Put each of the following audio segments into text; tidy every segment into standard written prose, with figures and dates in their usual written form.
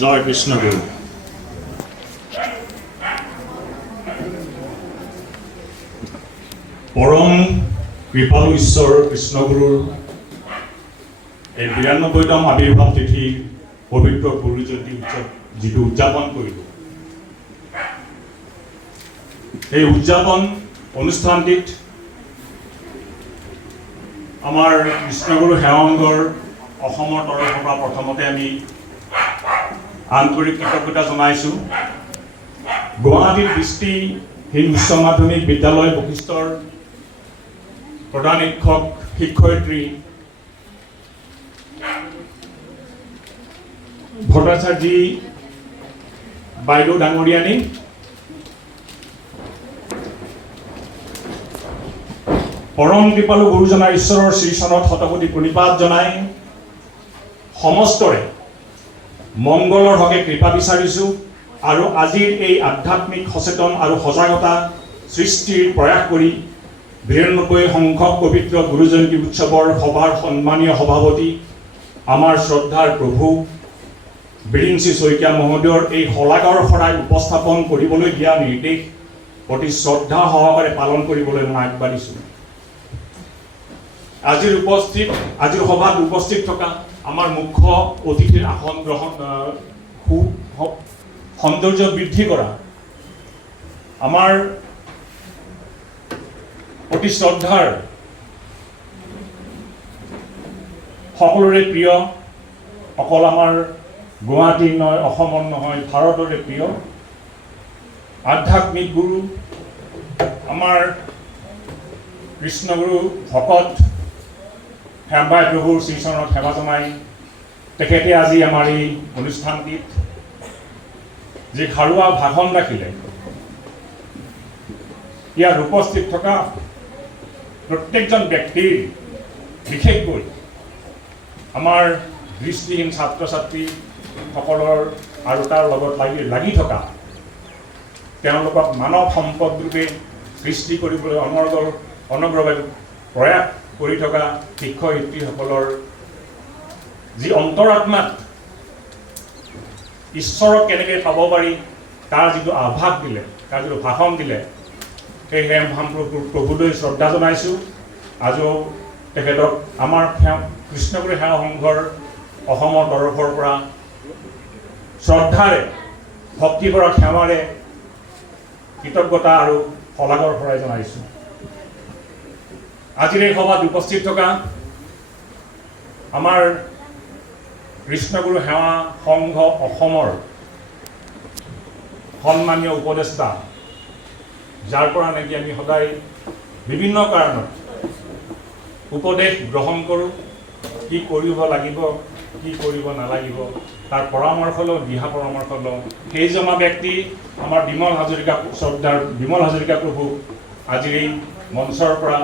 জয় কৃষ্ণগুৰু। পৰম কৃপালু ঈশ্বৰ কৃষ্ণগুৰুৰ এই ৯২তম আৱিৰ্ভাৱ তিথি পবিত্ৰ গুৰু জয়ন্তী উৎসৱ যিটো উদযাপন কৰিলোঁ, এই উদযাপন অনুষ্ঠানটিত আমাৰ কৃষ্ণগুৰু সেৱা সংঘৰ অসমৰ তৰফৰ পৰা প্ৰথমতে আমি আন্তৰিক কৃতজ্ঞতা জনাইছোঁ। গুৱাহাটীৰ দৃষ্টিহীন উচ্চ মাধ্যমিক বিদ্যালয় বশিষ্ঠৰ প্ৰধান শিক্ষক শিক্ষয়িত্ৰী ভট্টাচাৰ্যী বাইদেউ ডাঙৰীয়ানী, পৰম কৃপালু গুৰুজনাৰ ঈশ্বৰৰ শ্ৰীচৰণত শতকোটি প্ৰণিপাত জনাই সমস্তৰে মংগলৰ হকে কৃপা বিচাৰিছোঁ আৰু আজিৰ এই আধ্যাত্মিক সচেতন আৰু সজাগতা সৃষ্টিৰ প্ৰয়াস কৰি ৯২ সংখ্যক পবিত্ৰ গুৰু জয়ন্তী উৎসৱৰ সভাৰ সন্মানীয় সভাপতি আমাৰ শ্ৰদ্ধাৰ প্ৰভু বিৰিঞ্চি শইকীয়া মহোদয়ৰ এই শলাগৰ শৰাই উপস্থাপন কৰিবলৈ দিয়া নিৰ্দেশ অতি শ্ৰদ্ধা সহকাৰে পালন কৰিবলৈ মই আগবাঢ়িছোঁ। আজিৰ সভাত উপস্থিত থকা আমাৰ মুখ্য অতিথিৰ আসন গ্ৰহণ সৌন্দৰ্য বৃদ্ধি কৰা আমাৰ অতি শ্ৰদ্ধাৰ সকলোৰে প্ৰিয়, অকল আমাৰ গুৱাহাটীৰ নহয়, অসমৰ নহয়, ভাৰতৰে প্ৰিয় আধ্যাত্মিক গুৰু আমাৰ কৃষ্ণগুৰু ভকত হেমবাই প্ৰভুৰ শ্ৰীচৰণত সেৱা জনাই তেখেতে আজি আমাৰ এই অনুষ্ঠানটিত যি সাৰুৱা ভাষণ ৰাখিলে, ইয়াৰ উপস্থিত থকা প্ৰত্যেকজন ব্যক্তিৰ বিশেষকৈ আমাৰ দৃষ্টিহীন ছাত্ৰ ছাত্ৰীসকলৰ আৰু তাৰ লগত লাগি থকা তেওঁলোকক মানৱ সম্পদ ৰূপে সৃষ্টি কৰিবলৈ অনগ্ৰভাৱে প্ৰয়াস কৰি থকা শিক্ষয়িত্ৰীসকলৰ যি অন্তৰাত্মাত ঈশ্বৰক কেনেকৈ পাব পাৰি তাৰ যিটো আভাস দিলে, তাৰ যিটো ভাষণ দিলে, সেই প্ৰভুলৈ শ্ৰদ্ধা জনাইছোঁ। আজিও তেখেতক আমাৰ কৃষ্ণগুৰু সেৱা সংঘৰ অসমৰ তৰফৰ পৰা শ্ৰদ্ধাৰে ভক্তিভৰা সেৱাৰে কৃতজ্ঞতা আৰু শলাগৰ শৰাই জনাইছোঁ। আজিৰ এই সভাত উপস্থিত থকা আমাৰ কৃষ্ণগুৰু সেৱা সংঘ অসমৰ সন্মানীয় উপদেষ্টা, যাৰ পৰা নেকি আমি সদায় বিভিন্ন কাৰণত উপদেশ গ্ৰহণ কৰোঁ, কি কৰিব লাগিব, কি কৰিব নালাগিব, তাৰ পৰামৰ্শ লওঁ, দিহা পৰামৰ্শ লওঁ। সেইজনা ব্যক্তি আমাৰ বিমল হাজৰিকা, শ্ৰদ্ধাৰ বিমল হাজৰিকা প্ৰভু আজিৰ এই মঞ্চৰ পৰা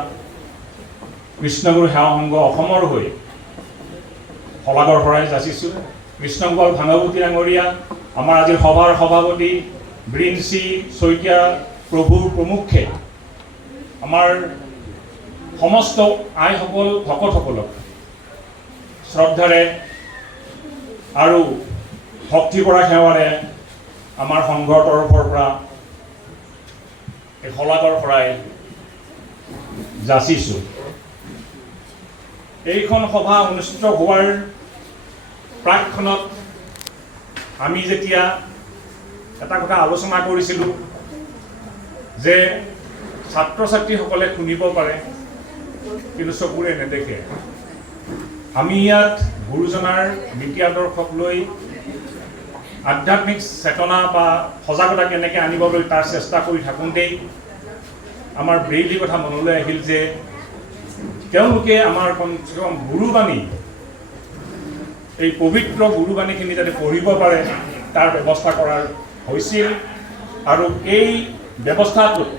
কৃষ্ণগুৰু সেৱা সংঘ অসমৰ হৈ শলাগৰ শৰাই যাচিছোঁ। কৃষ্ণগোপাল ভাঙৱতী ডাঙৰীয়া, আমাৰ আজিৰ সভাৰ সভাপতি বিৰিঞ্চি শইকীয়া প্ৰভুৰ প্ৰমুখ্যে আমাৰ সমস্ত আইসকল ভকতসকলক শ্ৰদ্ধাৰে আৰু ভক্তিভৰা সেৱাৰে আমাৰ সংঘৰ তৰফৰ পৰা এই শলাগৰ শৰাই যাচিছোঁ। এইখন সভা অনুষ্ঠিত হোৱাৰ প্ৰাকক্ষণত আমি যেতিয়া এটা কথা আলোচনা কৰিছিলোঁ যে ছাত্ৰ ছাত্ৰীসকলে শুনিব পাৰে কিন্তু চকুৰে নেদেখে। আমি ইয়াত গুৰুজনাৰ নীতি আদৰ্শক লৈ আধ্যাত্মিক চেতনা বা সজাগতা কেনেকৈ আনিবলৈ তাৰ চেষ্টা কৰি থাকোঁতেই আমাৰ ব্ৰেইলি কথা মনলৈ আহিল যে তেওঁলোকে আমাৰ কমচে কম গুৰুবাণী, এই পবিত্ৰ গুৰুবাণীখিনি যাতে পঢ়িব পাৰে তাৰ ব্যৱস্থা কৰাৰ হৈছিল। আৰু এই ব্যৱস্থাটোত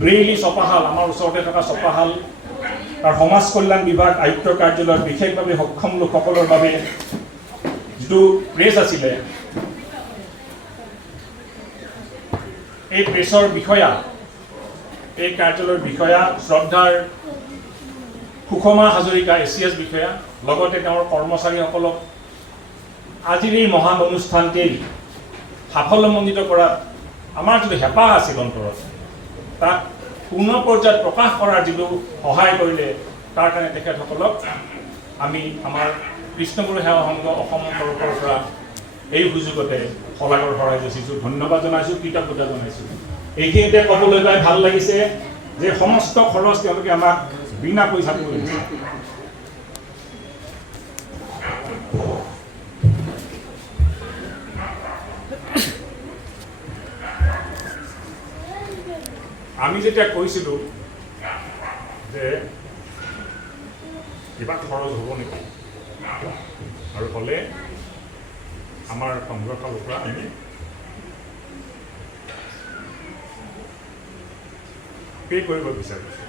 ব্ৰেইলি ছপাহাল, আমাৰ ওচৰতে থকা ছপাহাল, তাৰ সমাজ কল্যাণ বিভাগ আয়ুক্ত কাৰ্যালয়ত বিশেষভাৱে সক্ষম লোকসকলৰ বাবে যিটো প্ৰেছ আছিলে, এই প্ৰেছৰ বিষয়া, এই কাৰ্যালয়ৰ বিষয়া শ্ৰদ্ধাৰ সুষমা হাজৰিকা ACS বিষয়া লগতে তেওঁৰ কৰ্মচাৰীসকলক আজিৰ এই মহান অনুষ্ঠানকেই সাফল্যমণ্ডিত কৰাত আমাৰ যিটো হেঁপাহ আছিল অন্তৰত তাক পূৰ্ণ পৰ্যায়ত প্ৰকাশ কৰাৰ যিটো সহায় কৰিলে তাৰ কাৰণে তেখেতসকলক আমি আমাৰ কৃষ্ণগুৰু সেৱা সংঘ অসমৰ তৰফৰ পৰা এই সুযোগতে শলাগৰ শৰাই যাচিছোঁ, ধন্যবাদ জনাইছোঁ, কৃতজ্ঞতা জনাইছোঁ। এইখিনিতে ক'বলৈ পাই ভাল লাগিছে যে সমস্ত খৰচ তেওঁলোকে আমাক বিনা পইচাত কৰি দিছে। আমি যেতিয়া কৈছিলোঁ যে কিবা খৰচ হ'ব নেকি আৰু হ'লে আমাৰ সংঘৰ ফালৰ পৰা আমি পে কৰিব বিচাৰিছোঁ।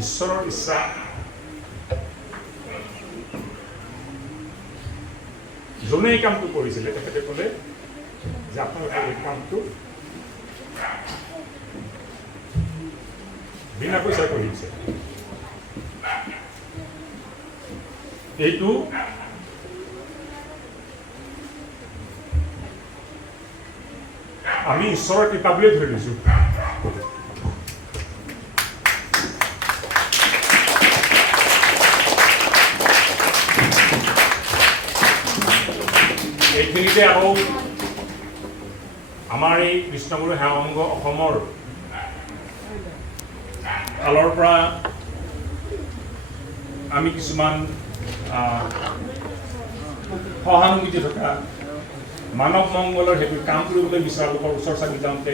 ঈশ্বৰৰ ইচ্ছা যোনে এই কামটো কৰিছিলে তেখেতে ক'লে যে আপোনালোকে এই কামটো বিনা পইচাই কৰিছে। এইটো আমি ঈশ্বৰৰ কৃপা বুলিয়ে ধৰি লৈছোঁ। এইখিনিতে আকৌ আমাৰ এই কৃষ্ণগুৰু সেৱা সংঘ অসমৰ ফালৰ পৰা আমি কিছুমান সহানুভূতি থকা মানৱ মংগলৰ হেতু কাম কৰিবলৈ বিচৰা লোকৰ ওচৰ চাপি যাওঁতে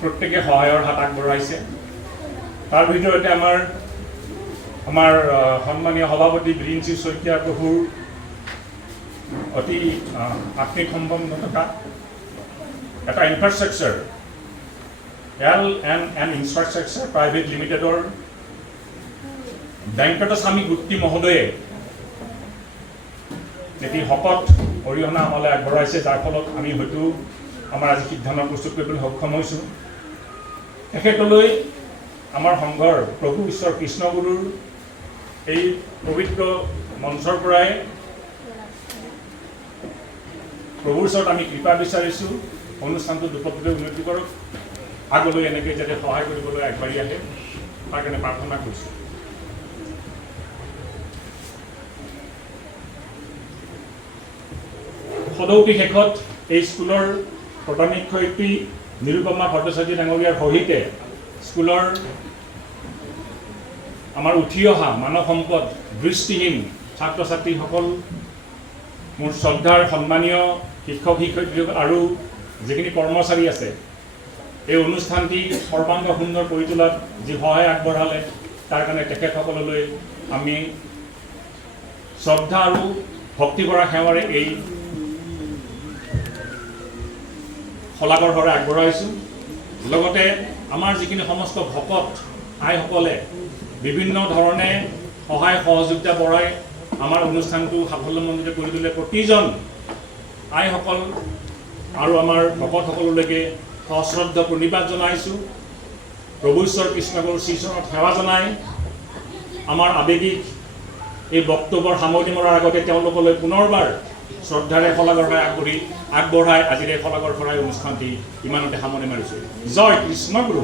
প্ৰত্যেকে সহায়ৰ হাত আগবঢ়াইছে। তাৰ ভিতৰতে আমাৰ সন্মানীয় সভাপতি বিৰিঞ্চি শইকীয়া প্ৰভুৰ অতি আত্মিক সম্বন্ধ থকা এটা ইনফ্ৰাষ্ট্ৰাকচাৰ L&N ইনফ্ৰাষ্ট্ৰাকচাৰ প্ৰাইভেট লিমিটেডৰ বেংকটস্বামী গুপ্তি মহোদয়ে এটি শপত অৰিহণা আমালৈ আগবঢ়াইছে, যাৰ ফলত আমি হয়তো আমাৰ আজি সিদ্ধান্ত প্ৰস্তুত কৰিবলৈ সক্ষম হৈছোঁ। তেখেতলৈ আমাৰ সংঘৰ প্ৰভু ঈশ্বৰ কৃষ্ণগুৰুৰ এই পবিত্ৰ মঞ্চৰ পৰাই প্ৰভুৰ ওচৰত আমি কৃপা বিচাৰিছোঁ, অনুষ্ঠানটো দ্ৰুতগতিতে উন্নতি কৰক, আগলৈ এনেকৈ যাতে সহায় কৰিবলৈ আগবাঢ়ি আহে তাৰ কাৰণে প্ৰাৰ্থনা কৰিছোঁ। সদৌকি শেষত এই স্কুলৰ প্ৰধান শিক্ষয়িত্ৰী নিৰুপমা ভট্টাচাৰ্য ডাঙৰীয়াৰ সহিতে স্কুলৰ আমাৰ উঠি অহা মানৱ সম্পদ দৃষ্টিহীন ছাত্ৰ ছাত্ৰীসকল, মোৰ শ্ৰদ্ধাৰ সন্মানীয় শিক্ষক শিক্ষয়িত্ৰীসকল আৰু যিখিনি কৰ্মচাৰী আছে, এই অনুষ্ঠানটি সৰ্বাংগ সুন্দৰ কৰি তোলাত যি সহায় আগবঢ়ালে তাৰ কাৰণে তেখেতসকললৈ আমি শ্ৰদ্ধা আৰু ভক্তি কৰা সেৱাৰে এই শলাগৰ শৰাই আগবঢ়াইছোঁ। লগতে আমাৰ যিখিনি সমস্ত ভকত আইসকলে বিভিন্ন ধৰণে সহায় সহযোগিতা বঢ়াই আমাৰ অনুষ্ঠানটো সাফল্যমণ্ডিত কৰি তোলে, প্ৰতিজন আইসকল আৰু আমাৰ ভকতসকললৈকে সশ্ৰদ্ধ প্ৰণিপাত জনাইছোঁ। প্ৰভু ঈশ্বৰ কৃষ্ণগুৰুৰ শ্ৰীচৰণত সেৱা জনাই আমাৰ আৱেগিক এই বক্তব্যৰ সামৰণি মৰাৰ আগতে তেওঁলোকলৈ পুনৰবাৰ শ্ৰদ্ধাৰে শলাগৰ শৰাই আগবঢ়াই আজিৰ এই শলাগৰ শৰাই অনুষ্ঠানটি ইমানতে সামৰণি মাৰিছোঁ। জয় কৃষ্ণগুৰু।